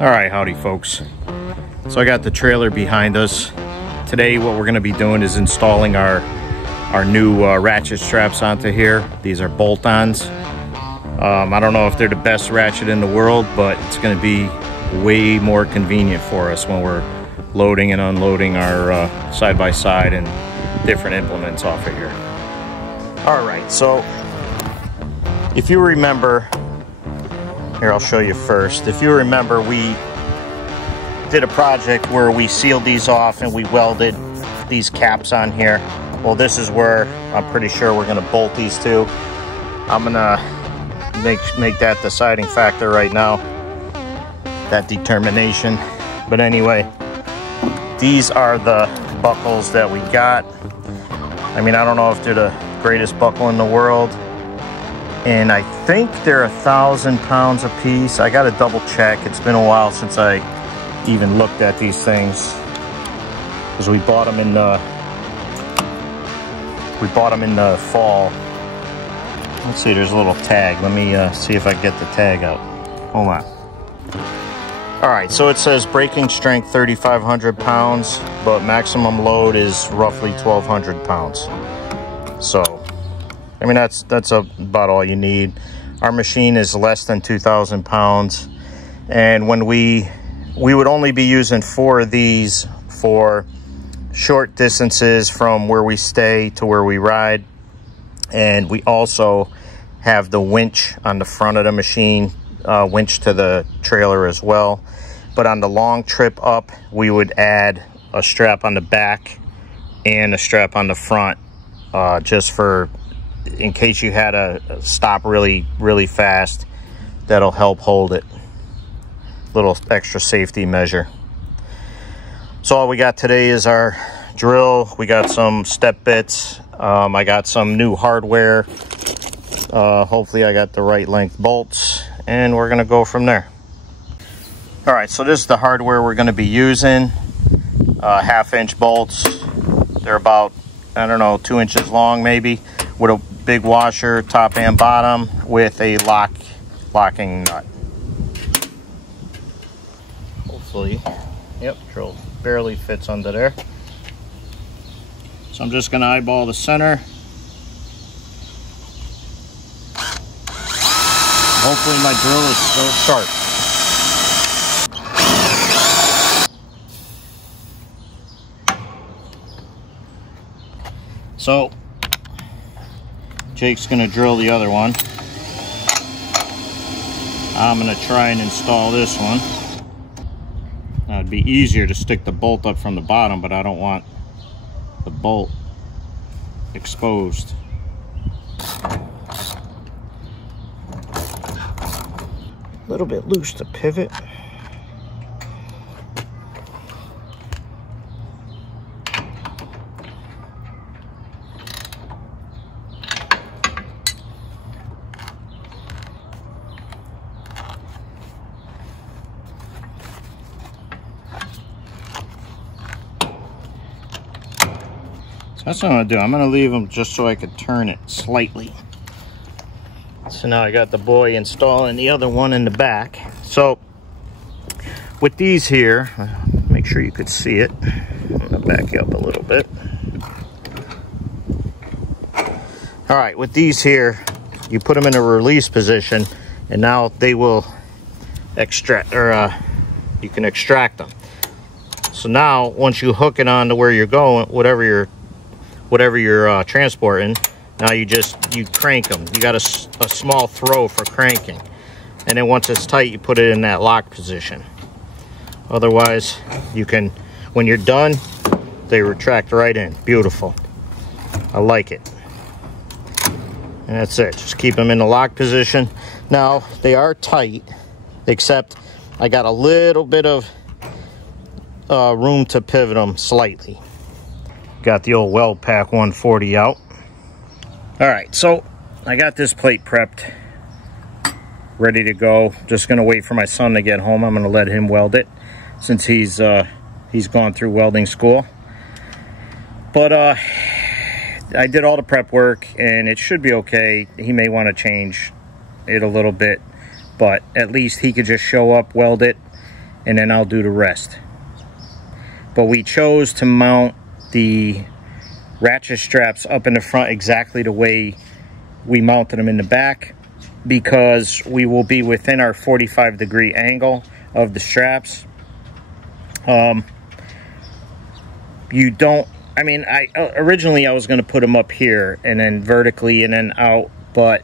All right, howdy folks. So I got the trailer behind us. Today what we're gonna be doing is installing our new ratchet straps onto here. These are bolt-ons. I don't know if they're the best ratchet in the world, but it's gonna be way more convenient for us when we're loading and unloading our side-by-side and different implements off of here. All right, so if you remember, here, I'll show you first. If you remember, we did a project where we sealed these off and we welded these caps on here. Well, this is where I'm pretty sure we're gonna bolt these two. I'm gonna make that deciding factor right now, that determination. But anyway, these are the buckles that we got. I mean, I don't know if they're the greatest buckle in the world, and I think they're 1,000 pounds a piece. I gotta double check. It's been a while since I even looked at these things, because we bought them in the fall. Let's see, there's a little tag. Let me see if I get the tag out. Hold on. All right, so it says braking strength 3,500 pounds, but maximum load is roughly 1,200 pounds. So I mean, that's about all you need. Our machine is less than 2,000 pounds. And when we would only be using 4 of these for short distances from where we stay to where we ride. And we also have the winch on the front of the machine, winch to the trailer as well. But on the long trip up, we would add a strap on the back and a strap on the front, just for in case you had to stop really fast. That'll help hold it. Little extra safety measure. So all we got today is our drill. We got some step bits. I got some new hardware. Hopefully I got the right length bolts, and we're gonna go from there. All right, so this is the hardware we're gonna be using. 1/2-inch bolts. They're about, I don't know, 2 inches long maybe, with a big washer top and bottom with a locking nut. Hopefully, yep, drill barely fits under there. So I'm just gonna eyeball the center. Hopefully my drill is still sharp. So Jake's gonna drill the other one. I'm gonna try and install this one. Now it'd be easier to stick the bolt up from the bottom, but I don't want the bolt exposed. A little bit loose to pivot. That's what I'm gonna do. I'm gonna leave them just so I could turn it slightly. So now I got the boy installing the other one in the back. So with these here, make sure you could see it. I'm gonna back you up a little bit. All right, with these here, you put them in a release position, and now they will extract, or you can extract them. So now once you hook it on to where you're going, whatever you're transporting, now you crank them. You got a small throw for cranking, and then once it's tight, you put it in that lock position. Otherwise, you can, when you're done, they retract right in. Beautiful. I like it. And that's it. Just keep them in the lock position. Now they are tight, except I got a little bit of room to pivot them slightly. Got the old Weld Pack 140 out. All right, so I got this plate prepped, ready to go. Just gonna wait for my son to get home. I'm gonna let him weld it, since he's gone through welding school. But I did all the prep work, and it should be okay. He may want to change it a little bit, but at least he could just show up, weld it, and then I'll do the rest. But we chose to mount the ratchet straps up in the front exactly the way we mounted them in the back, because we will be within our 45-degree angle of the straps. You don't, I mean, originally I was going to put them up here and then vertically and then out, but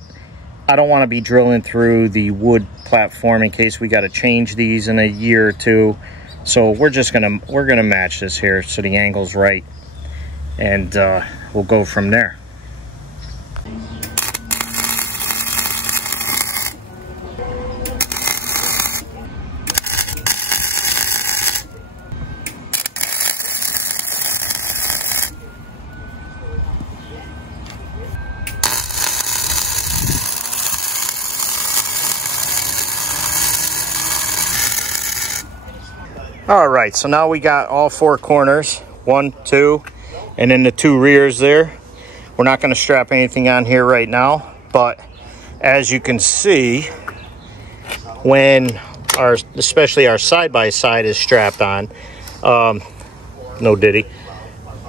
I don't want to be drilling through the wood platform in case we got to change these in a year or two. So we're gonna match this here so the angle's right, and we'll go from there. All right, so now we got all 4 corners, 1, 2, and then the 2 rears there. We're not going to strap anything on here right now, but as you can see, when especially our side-by-side is strapped on, no diddy,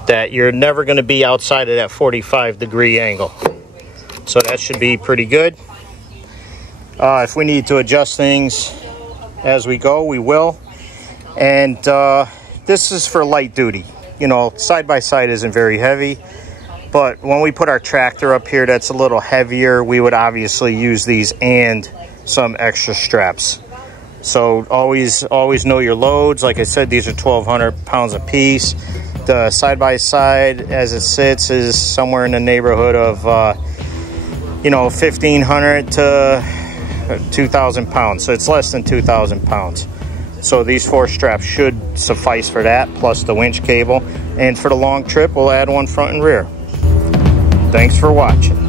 that you're never going to be outside of that 45-degree angle. So that should be pretty good. If we need to adjust things as we go, we will. And this is for light duty. You know, side-by-side isn't very heavy, but when we put our tractor up here that's a little heavier, we would obviously use these and some extra straps. So always know your loads. Like I said, these are 1,200 pounds a piece. The side-by-side as it sits is somewhere in the neighborhood of, you know, 1,500 to 2,000 pounds. So it's less than 2,000 pounds. So these 4 straps should suffice for that, plus the winch cable. And for the long trip, we'll add one front and rear. Thanks for watching.